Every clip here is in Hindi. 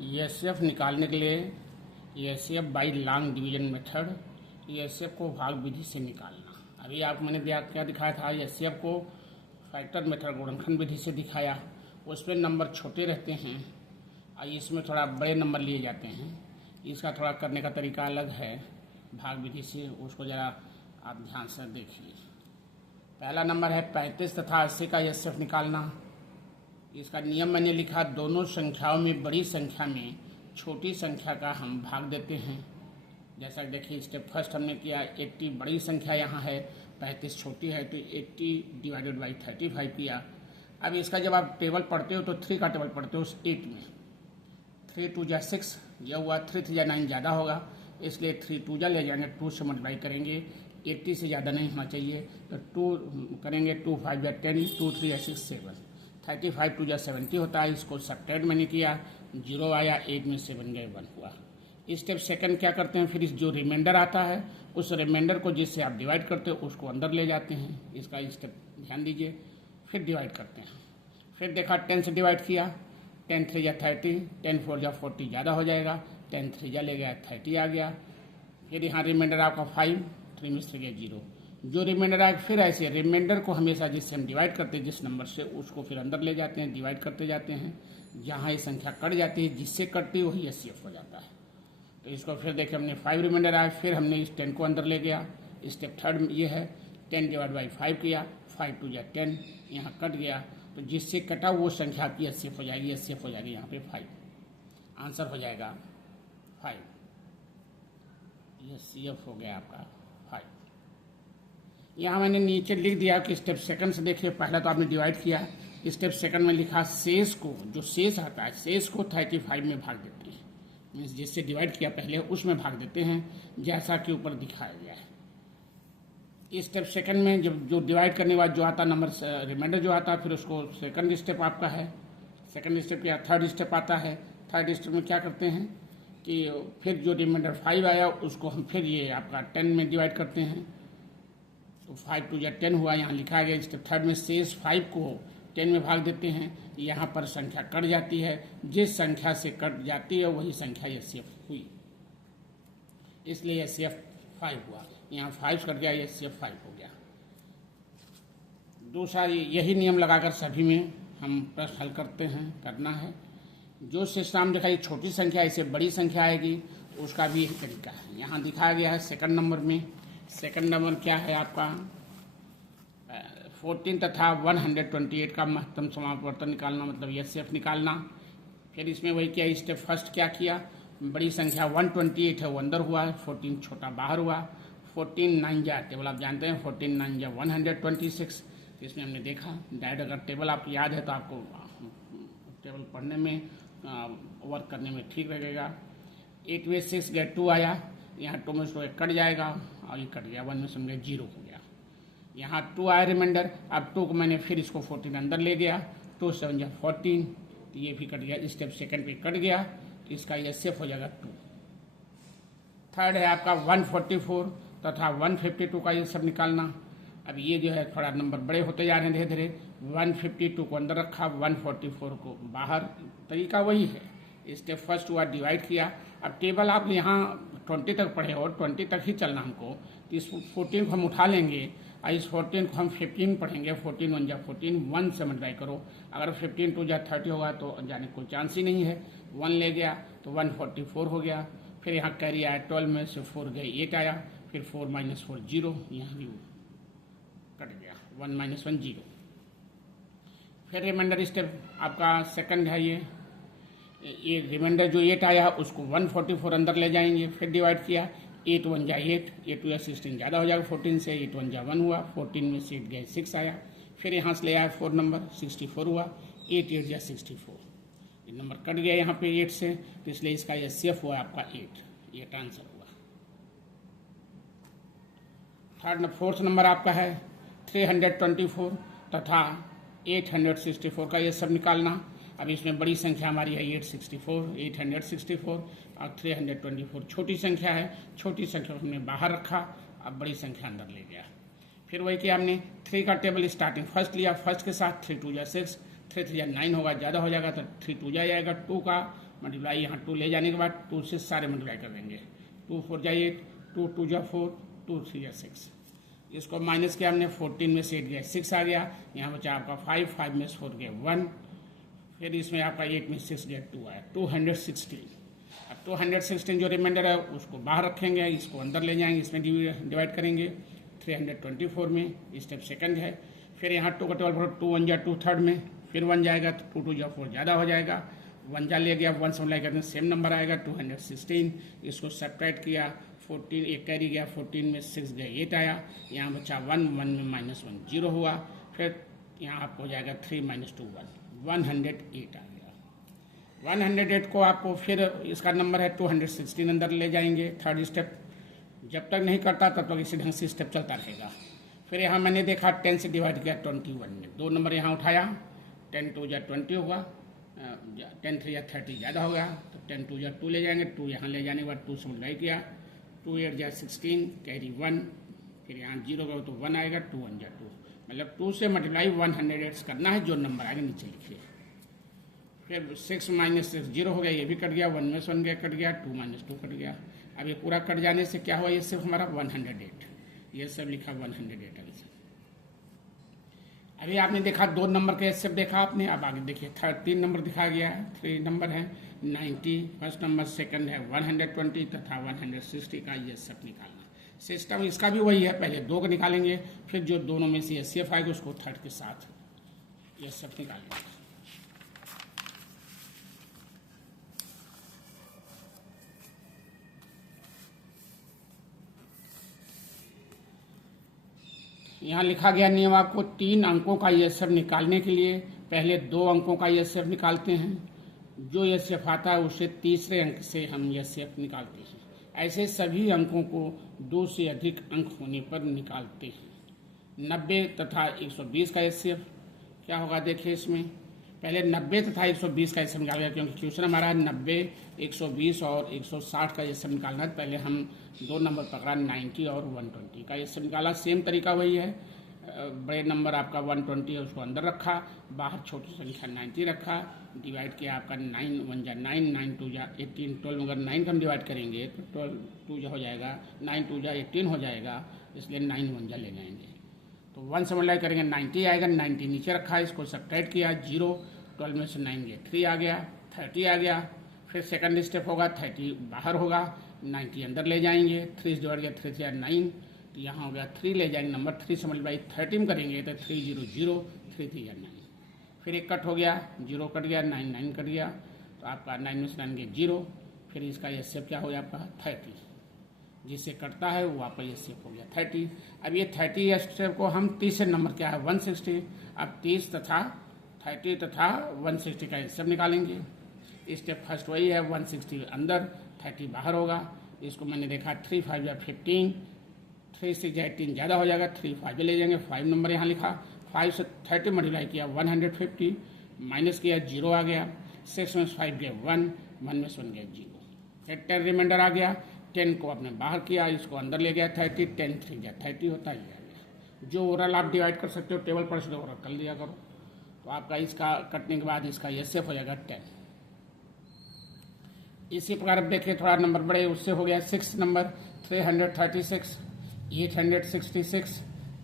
एसएफ निकालने के लिए SF by long division method, SF को भाग विधि से निकालना। अभी आपको मैंने क्या दिखाया था, एसएफ को फैक्टर मेथड गुणनखंड विधि से दिखाया। उसमें नंबर छोटे रहते हैं और इसमें थोड़ा बड़े नंबर लिए जाते हैं। इसका थोड़ा करने का तरीका अलग है भाग विधि से, उसको ज़रा आप ध्यान से देखिए। पहला नंबर है 35 तथा 80 का एसएफ निकालना। इसका नियम मैंने लिखा, दोनों संख्याओं में बड़ी संख्या में छोटी संख्या का हम भाग देते हैं। जैसा कि देखिए स्टेप फर्स्ट हमने किया, 80 बड़ी संख्या यहाँ है, 35 छोटी है, तो 80 डिवाइडेड बाई 35 किया। अब इसका जब आप टेबल पढ़ते हो तो 3 का टेबल पढ़ते हो उस 8 में। 3 2 जा 6, यह हुआ। 3 3 जा 9 ज़्यादा होगा, इसलिए 3 2 जा ले जाएंगे, 2 से मल्टीप्लाई करेंगे। 80 से ज़्यादा नहीं होना चाहिए, तो 2 करेंगे, 2 5 जा 10, 2 3 जा 6 7, 35 2 जा 70 होता है। इसको सब्ट्रैक्ट मैंने किया, 0 आया, 8 में 7 गए, 1 हुआ। स्टेप सेकंड क्या करते हैं, फिर इस जो रिमाइंडर आता है उस रिमाइंडर को जिससे आप डिवाइड करते हो उसको अंदर ले जाते हैं। इसका स्टेप ध्यान दीजिए। फिर डिवाइड करते हैं। फिर देखा 10 से डिवाइड किया, 10 3 जा 30, 10 4 जा 40 ज़्यादा हो जाएगा, 10 3 जा ले गया 30 आ गया। फिर यहाँ रिमाइंडर आपका 5, 3 में से गया 0। जो रिमाइंडर आएगा फिर ऐसे रिमाइंडर को हमेशा जिससे हम डिवाइड करते हैं जिस नंबर से, उसको फिर अंदर ले जाते हैं, डिवाइड करते जाते हैं। जहाँ ये संख्या कट जाती है जिससे कटती है वही एससीएफ हो जाता है। तो इसको फिर देखिए हमने 5 रिमाइंडर आया, फिर हमने इस 10 को अंदर ले गया। स्टेप थर्ड ये है, 10 डिवाइड बाई 5 किया, 5 2 जा 10, यहाँ कट गया, तो जिससे कटा वो संख्या आपकी एससीएफ हो जाएगी। एससीएफ हो जाएगी यहाँ पे 5, आंसर हो जाएगा 5। एससीएफ हो गया आपका 5। यहाँ मैंने नीचे लिख दिया कि स्टेप सेकंड से देखिए, पहला तो आपने डिवाइड किया, स्टेप सेकंड में लिखा शेष को, जो शेष आता है शेष को 35 में भाग देते हैं। मीन्स जिससे डिवाइड किया पहले उसमें भाग देते हैं, जैसा कि ऊपर दिखाया गया है। स्टेप सेकंड में जब जो डिवाइड करने के बाद जो आता नंबर रिमाइंडर जो आता है, फिर उसको सेकंड स्टेप आपका है। सेकंड स्टेप या थर्ड स्टेप आता है। थर्ड स्टेप में क्या करते हैं कि फिर जो रिमाइंडर 5 आया उसको हम फिर ये आपका 10 में डिवाइड करते हैं, तो 5 2 जा 10 हुआ, यहाँ लिखा गया। स्टेप थर्ड में शेष 5 को 10 में भाग देते हैं। यहाँ पर संख्या कट जाती है, जिस संख्या से कट जाती है वही संख्या एससीएफ हुई, इसलिए एससीएफ 5 हुआ। यहाँ 5 कट गया, एससीएफ 5 हो गया। दूसरा यही नियम लगाकर सभी में हम प्रश्न हल करते हैं, करना है। जो सिस्टम दिखाई छोटी संख्या इससे बड़ी संख्या आएगी, उसका भी एक तरीका है। यहाँ दिखाया गया है सेकंड नंबर में। सेकंड नंबर क्या है आपका, 14 तथा 128 का महत्तम समापवर्तन निकालना, मतलब एससीएफ निकालना। फिर इसमें वही किया, स्टेप फर्स्ट क्या किया, बड़ी संख्या 128 है वो अंदर हुआ, 14 छोटा बाहर हुआ। 14 9 जा टेबल आप जानते हैं, 14 9 जा 126। इसमें हमने देखा डायरेक्ट, अगर टेबल आपको याद है तो आपको टेबल पढ़ने में वर्क करने में ठीक लगेगा। 8 में 6 गया 2 आया, यहाँ 2 में से कट जाएगा और ये कट गया, 1 में से 0 हो गया। यहाँ 2 आया रिमाइंडर, अब 2 को मैंने फिर इसको 14 अंदर ले गया, 2 7 जा 14, तो ये भी कट गया। स्टेप सेकंड पे कट गया, तो इसका एससीएफ हो जाएगा 2। थर्ड है आपका 144 तथा 152 का ये सब निकालना। अब ये जो है थोड़ा नंबर बड़े होते जा रहे हैं धीरे धीरे। 152 को अंदर रखा, 144 को बाहर, तरीका वही है। स्टेप फर्स्ट हुआ, डिवाइड किया। अब टेबल आप यहाँ 20 तक पढ़े हो, 20 तक ही चलना हमको, तो इस 14 को हम उठा लेंगे और इस 14 को हम 15 पढ़ेंगे। 14 1 जा 14, 1 से मल्टीप्लाई करो। अगर 15 2 जा 30 होगा तो जाने कोई चांस ही नहीं है। 1 ले गया तो 144 हो गया। फिर यहाँ कैरी आया, 12 में से 4 गए 8 आया, फिर 4 - 4 0, यहाँ भी कट गया, 1 - 1 0। फिर रिमाइंडर स्टेप आपका सेकंड है। ये रिमाइंडर जो 8 आया उसको 144 अंदर ले जाएंगे। फिर डिवाइड किया, 8 1 जा 8, 8 2 जा 16 ज़्यादा हो जाएगा 14 से, 8 1 जा 1 हुआ, 14 में से 8 गए 6 आया। फिर यहाँ से ले आया 4 नंबर, 64 हुआ, 8 8 जा 64, ये नंबर कट गया यहाँ पे 8 से, तो इसलिए इसका एससीएफ हुआ आपका 8, ये आंसर हुआ। फोर्थ नंबर आपका है 324 तथा 864 का ये सब निकालना। अब इसमें बड़ी संख्या हमारी है 864 और 324 छोटी संख्या है। छोटी संख्या को हमने बाहर रखा, अब बड़ी संख्या अंदर ले गया। फिर वही किया हमने, 3 का टेबल स्टार्टिंग फर्स्ट लिया, फर्स्ट के साथ 3 2 जा 6, 3 3 जा 9 होगा, ज़्यादा हो जाएगा तो 3 2 जा जाएगा। 2 का मल्टीप्लाई यहाँ 2 ले जाने के बाद 2 से सारे मल्टीप्लाई कर देंगे। 2 4 जा 8, 2 2 जा 4, 2 3 जा 6। इसको माइनस किया हमने, 14 में से 8 गया 6 आ गया, यहाँ बचा आपका 5, 5 में से 4 गया 1, फिर इसमें आपका 8 में 6 गया 2 आया 216। अब 216 जो रिमाइंडर है उसको बाहर रखेंगे, इसको अंदर ले जाएंगे, इसमें डिवाइड करेंगे 324 में, स्टेप सेकंड है। फिर यहाँ 2 का टेबल पर 2 1 जा 2 थर्ड में, फिर 1 जाएगा तो 2 2 जा 4 ज़्यादा हो जाएगा, 1 जा ले गया, 1 से मल्टीप्लाई करते हैं सेम नंबर आएगा 216। इसको सब्ट्रैक्ट किया, 14 एक कैरी गया, 14 में 6 गया 8 आया, यहाँ बचा 1, 1 में -1 0 हुआ, फिर यहाँ आपको हो जाएगा 3 - 2 1, 108 आ गया। 108 को आपको फिर इसका नंबर है 216 अंदर ले जाएंगे, थर्ड स्टेप। जब तक नहीं करता तब तक इसी ढंग से स्टेप चलता रहेगा। फिर यहाँ मैंने देखा 10 से डिवाइड किया 21 में, 2 नंबर यहाँ उठाया, 10 2 जा 20 होगा, 10 3 जा 30 ज़्यादा हो गया, तो 10 2 जा 2 ले जाएंगे, 2 यहाँ ले जाने के बाद 2 से मल्टीप्लाई किया, 2 8 जा 16 कैरी 1, फिर यहाँ 0 का तो 1 आएगा, 2 1 जा 2, मतलब 2 से मल्टीप्लाई 108 करना है, जो नंबर आएगा नीचे लिखिए। फिर 6 - 6 0 हो गया, ये भी कट गया, 1 में से 1 गया कट गया, 2 - 2 कट गया। अब ये पूरा कट जाने से क्या हुआ, ये सिर्फ हमारा 108, ये सब लिखा 108 है। अभी आपने देखा 2 नंबर के सब देखा आपने, अब आगे देखिए 3 नंबर दिखाया गया है, 3 नंबर है 90 फर्स्ट नंबर, सेकंड है 120 तथा 160 का ये सब निकालना। सिस्टम इसका भी वही है, पहले 2 को निकालेंगे, फिर जो दोनों में से एचसीएफ आएगा उसको थर्ड के साथ ये सब निकालेंगे। यहाँ लिखा गया नियम आपको 3 अंकों का एचसीएफ निकालने के लिए पहले 2 अंकों का एचसीएफ निकालते हैं, जो एचसीएफ आता है उससे तीसरे अंक से हम एचसीएफ निकालते हैं। ऐसे सभी अंकों को 2 से अधिक अंक होने पर निकालते हैं। 90 तथा 120 का एचसीएफ क्या होगा, देखिए इसमें पहले 90 तथा 120 का एचसीएफ निकालेगा, क्योंकि क्वेश्चन हमारा 90, 120 और 160 का एचसीएफ निकालना है। पहले हम 2 नंबर पकड़ा 90 और 120 का एचसीएफ निकाला, सेम तरीका वही है। बड़े नंबर आपका 120 है उसको अंदर रखा, बाहर छोटी संख्या 90 रखा, डिवाइड किया आपका 9 1 जा 9, 9 2 जा 18, 12 अगर 9 का हम डिवाइड करेंगे तो 12 2 जा हो जाएगा, 9 2 जा 18 हो जाएगा, इसलिए 9 1 जा ले जाएंगे। तो 1 से मल्टीप्लाई करेंगे 90 आएगा, 90 नीचे रखा, इसको सब्ट्रैक्ट किया 0, 12 में से 9 गया 3 आ गया, 30 आ गया। फिर सेकंड स्टेप होगा 30 बाहर होगा, 90 अंदर ले जाएंगे, 3 से डिवाइड किया 3 से 9, तो यहाँ हो गया 3 ले जाएंगे, नंबर 3 से मल्टीप्लाई 30 में करेंगे तो 3 0 0, 3 3 या 9, फिर एक कट हो गया, 0 कट गया, 9 9 कट गया, तो आपका 9 में से 9 गया 0, फिर इसका ये स्टेप क्या हो गया आपका 30, जिससे कटता है वो आपका ये स्टेप हो गया 30। अब ये 30 स्टेप को हम तीसरे नंबर क्या है 160, अब 30 तथा 30 तथा 160 का स्टेप निकालेंगे। स्टेप फर्स्ट वही है, 160 अंदर 30 बाहर होगा, इसको मैंने देखा 3 5 या 15, 3 6 या 18 ज़्यादा हो जाएगा, 3 5 ले जाएंगे, 5 नंबर यहाँ लिखा, 5 से 30 मल्टीप्लाई किया 150, माइनस किया 0 आ गया, 6 में 5 गया 1, 1 में 1 गया 0, फिर 10 रिमाइंडर आ गया, 10 को आपने बाहर किया, इसको अंदर ले गया 30, 10 3 या 30 होता है। जो ओवरऑल आप डिवाइड कर सकते हो टेबल पर से ओवरऑल कर लिया करो, तो आपका इसका कटने के बाद इसका एचसीएफ हो जाएगा 10। इसी प्रकार अब देखिए थोड़ा नंबर बड़े, उससे हो गया 6 नंबर 336, 866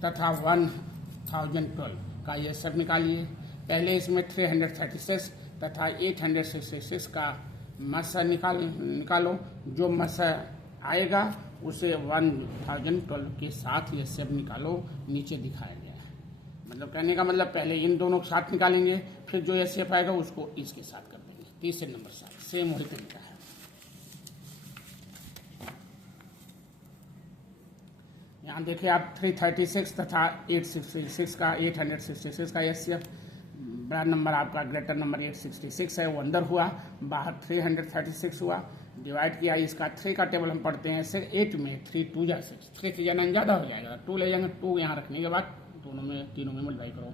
तथा 1012 का ये सब निकालिए। पहले इसमें 336 तथा 866 का मसा निकालो, जो मसा आएगा उसे 1012 के साथ ये सब निकालो, नीचे दिखाया गया है। मतलब कहने का मतलब पहले इन दोनों के साथ निकालेंगे, फिर जो एचसीएफ आएगा उसको इसके साथ कर देंगे, तीसरे नंबर साथ, सेम वही तरीका है। यहाँ देखिए आप 336 तथा 866 का 866 का एचसीएफ, बड़ा नंबर आपका ग्रेटर नंबर 866 है, वो अंदर हुआ, बाहर 336 हुआ, डिवाइड किया, इसका 3 का टेबल हम पढ़ते हैं 8 में, 3 2 जा 6, 3 से जाना ज़्यादा हो जाएगा, 2 ले जाएंगे, 2 यहाँ रखने के बाद दोनों में तीनों में मल्टीप्लाई करो,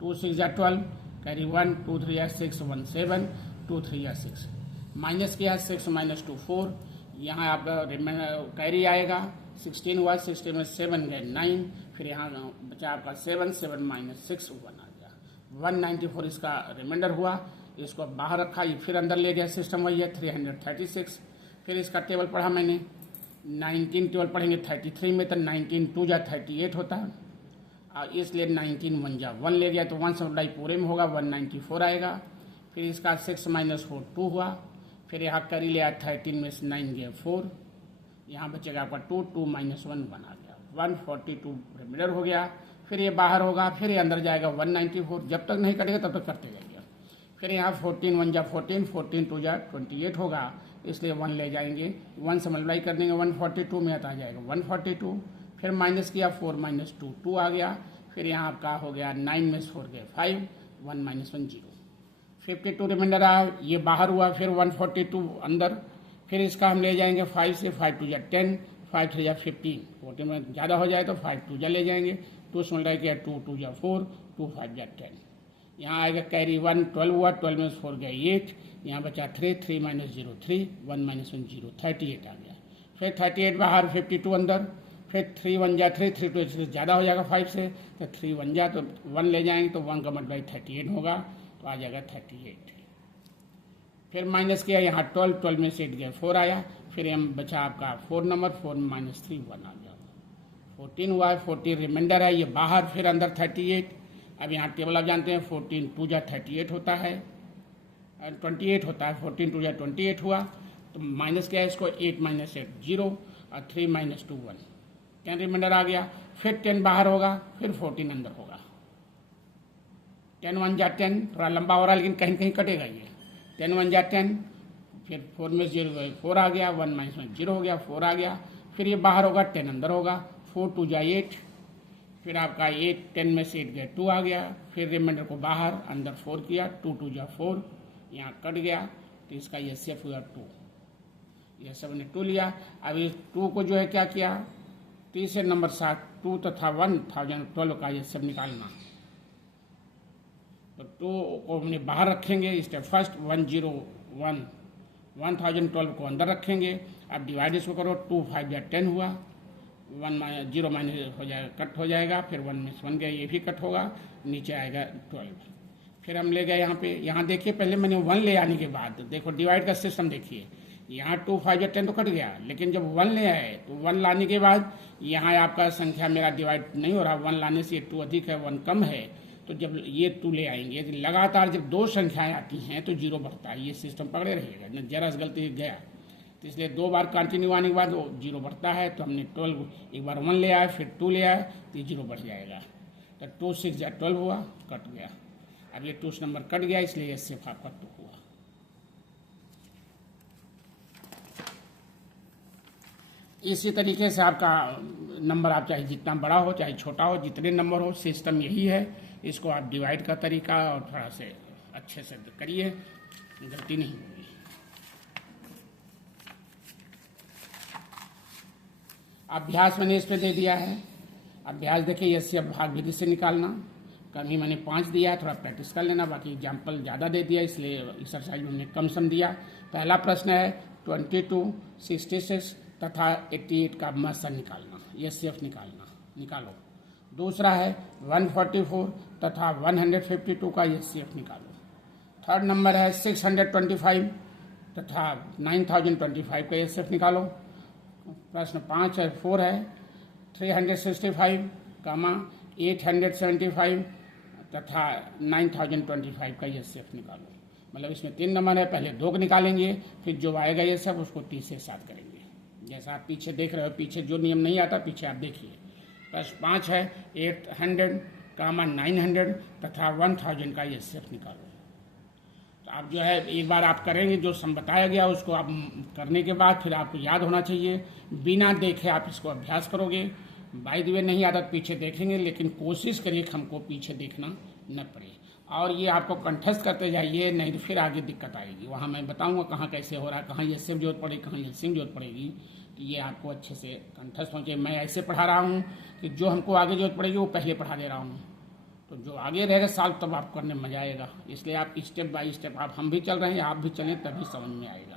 2 6 जा 12 कैरी 1, 2 3 या 6 1 7, 2 3 या 6, माइनस किया 6 - 2 4, यहाँ आपका कैरी आएगा 16 हुआ, 16 में 7 गए 9, फिर यहाँ बचा आपका 7 7 - 6 1 आ गया, 194 इसका रिमाइंडर हुआ। इसको बाहर रखा, ये फिर अंदर ले गया, सिस्टम वही है 336। फिर इसका टेबल पढ़ा मैंने, 19 टेबल पढ़ेंगे 33 में, तो 19 2 जा 38 होता है, और इसलिए 19 1 जा 1 ले गया, तो 1 से मल्टीप्लाई पूरे में होगा 194 आएगा। फिर इसका 6 - 4 2 हुआ। फिर यहाँ कर ही लिया, 13 में से 9 गया 4, यहाँ बचेगा आपका 2 2 - 1 1 आ गया, 142 रिमाइंडर हो गया। फिर ये बाहर होगा, फिर ये अंदर जाएगा 194, जब तक नहीं कटेगा तब तक करते जाइए। फिर यहाँ 14 1 जा 14, 14 2 जा 28 होगा, इसलिए 1 ले जाएंगे, 1 से मल्टीप्लाई कर देंगे 142 में, आता जाएगा 142। फिर माइनस किया, 4 - 2 2 आ गया। फिर यहाँ आपका हो गया 9 में से 4 गए 5, 1 - 1 0, 52 रिमाइंडर आया, ये बाहर हुआ। फिर 142 अंदर, फिर इसका हम ले जाएंगे 5 से, 5 2 जा 10, 5 3 जा 15, 14 में ज़्यादा हो जाए तो 5 2 जा ले जाएंगे, 2 से मल्टीप्लाई किया 2 2 जा 4, 2 5 जा 10, यहाँ आएगा कैरी 1 12 हुआ, 12 में से 4 गया 8, यहाँ बचा 3 3 - 0 3, 1 - 1 0, 38 आ गया। फिर 38 बाहर, 52 अंदर, फिर 3 1 जा 3, 3 2 से ज़्यादा हो जाएगा 5 से, तो 3 1 जा तो 1 ले जाएंगे, तो 1 का मल्टीप्लाई 38 होगा, तो आ जाएगा 38। फिर माइनस किया, यहाँ 12, 12 में से 8 गया 4 आया। फिर हम बचा आपका 4 नंबर, 4 - 3 1 आ गया, 14 हुआ है, 14 रिमाइंडर है, ये बाहर, फिर अंदर 38। अब यहाँ टेबल आप जानते हैं, 14 2 जा 38 होता है, 28 होता है, 14 2 जा 28 हुआ, तो माइनस किया इसको, 8 - 8 0, और 3 - 2 1, 10 रिमाइंडर आ गया। फिर 10 बाहर होगा, फिर 14 अंदर होगा, 10 1 जा 10, थोड़ा लंबा हो रहा है लेकिन कहीं कहीं कटेगा ये, 10 1 जा 10, फिर 4 में 0 4 आ गया, 1 - 1 0 हो गया, 4 आ गया। फिर ये बाहर होगा, 10 अंदर होगा, 4 2 जा 8, फिर आपका 8 10 में से 8 गया 2 आ गया। फिर रिमाइंडर को बाहर, अंदर 4 किया, 2 2 जा 4, यहाँ कट गया, तो इसका ये सेफ हुआ 2, ये सब ने 2 लिया। अब इस 2 को जो है क्या किया, तीसरे नंबर 7 2 तथा 1012 का ये सब निकालना, तो 2 को हमने बाहर रखेंगे, स्टेप फर्स्ट 101 1012 को अंदर रखेंगे। अब डिवाइड इसको करो, 2 5 या 10 हुआ, 1 0 माइनस हो जाएगा, कट हो जाएगा, फिर 1 में से 1 गया, ये भी कट होगा, नीचे आएगा 12। फिर हम ले गए यहाँ पे, यहाँ देखिए पहले मैंने 1 ले आने के बाद देखो डिवाइड का सिस्टम देखिए, यहाँ 2 5 या 10 तो कट गया, लेकिन जब 1 ले आए तो 1 लाने के बाद यहाँ आपका संख्या मेरा डिवाइड नहीं हो रहा, 1 लाने से 2 अधिक है 1 कम है, तो जब ये 2 ले आएंगे, तो लगातार जब 2 संख्याएं आती हैं तो 0 बढ़ता है, ये सिस्टम पकड़े रहेगा, न जरा सी गलती गया, तो इसलिए 2 बार कंटिन्यू आने के बाद वो 0 बढ़ता है। तो हमने 12, एक बार 1 ले आए, फिर 2 ले आए, तो ये 0 बढ़ जाएगा, तो 2 6 या 12 हुआ, कट गया। अब ये 2 नंबर कट गया, इसलिए सिर्फ आपका 2 हुआ। इसी तरीके से आपका नंबर, आप चाहे जितना बड़ा हो चाहे छोटा हो, जितने नंबर हो, सिस्टम यही है। इसको आप डिवाइड का तरीका और थोड़ा से अच्छे से करिए, गलती नहीं होगी। अभ्यास मैंने इस पे दे दिया है, अभ्यास देखिए, इससे अब भाग विधि से निकालना, कभी मैंने 5 दिया, थोड़ा प्रैक्टिस कर लेना, बाकी एग्जाम्पल ज़्यादा दे दिया इसलिए एक्सरसाइज में कम सम दिया। पहला प्रश्न है 22 66 तथा 88 का मसा निकालना, ये सेफ निकालना, निकालो। दूसरा है 144 तथा 152 का ये सेफ निकालो। थर्ड नंबर है 625 तथा 9025 का ये सेफ निकालो। प्रश्न 5 है 4 है 365 कामा 875 तथा 9025 का ये सेफ निकालो। मतलब इसमें 3 नंबर है, पहले 2 को निकालेंगे, फिर जो आएगा ये सब उसको 30 से 7 करेंगे। जैसा आप पीछे देख रहे हो, पीछे जो नियम नहीं आता पीछे आप देखिए। प्रश्न 5 है 800 कामा 900 तथा 1000 का ये सेफ निकालो। तो आप जो है एक बार आप करेंगे, जो सम बताया गया उसको आप करने के बाद फिर आपको याद होना चाहिए, बिना देखे आप इसको अभ्यास करोगे। बाय द वे नहीं आता तो पीछे देखेंगे, लेकिन कोशिश करिए कि हमको पीछे देखना न पड़े, और ये आपको कंठस्थ करते जाइए, नहीं तो फिर आगे दिक्कत आएगी। वहाँ मैं बताऊंगा कहाँ कैसे हो रहा है, कहाँ ये सिम जरूरत पड़ेगी, कहाँ ये सिम जरूरत पड़ेगी, तो ये आपको अच्छे से कंठस्थ होना चाहिए। मैं ऐसे पढ़ा रहा हूँ कि जो हमको आगे जरूरत पड़ेगी वो पहले पढ़ा दे रहा हूँ, तो जो आगे रहेगा साल तब आपको करने में मजा आएगा। इसलिए आप स्टेप बाय स्टेप, आप हम भी चल रहे हैं, आप भी चलें तभी समझ में आएगा।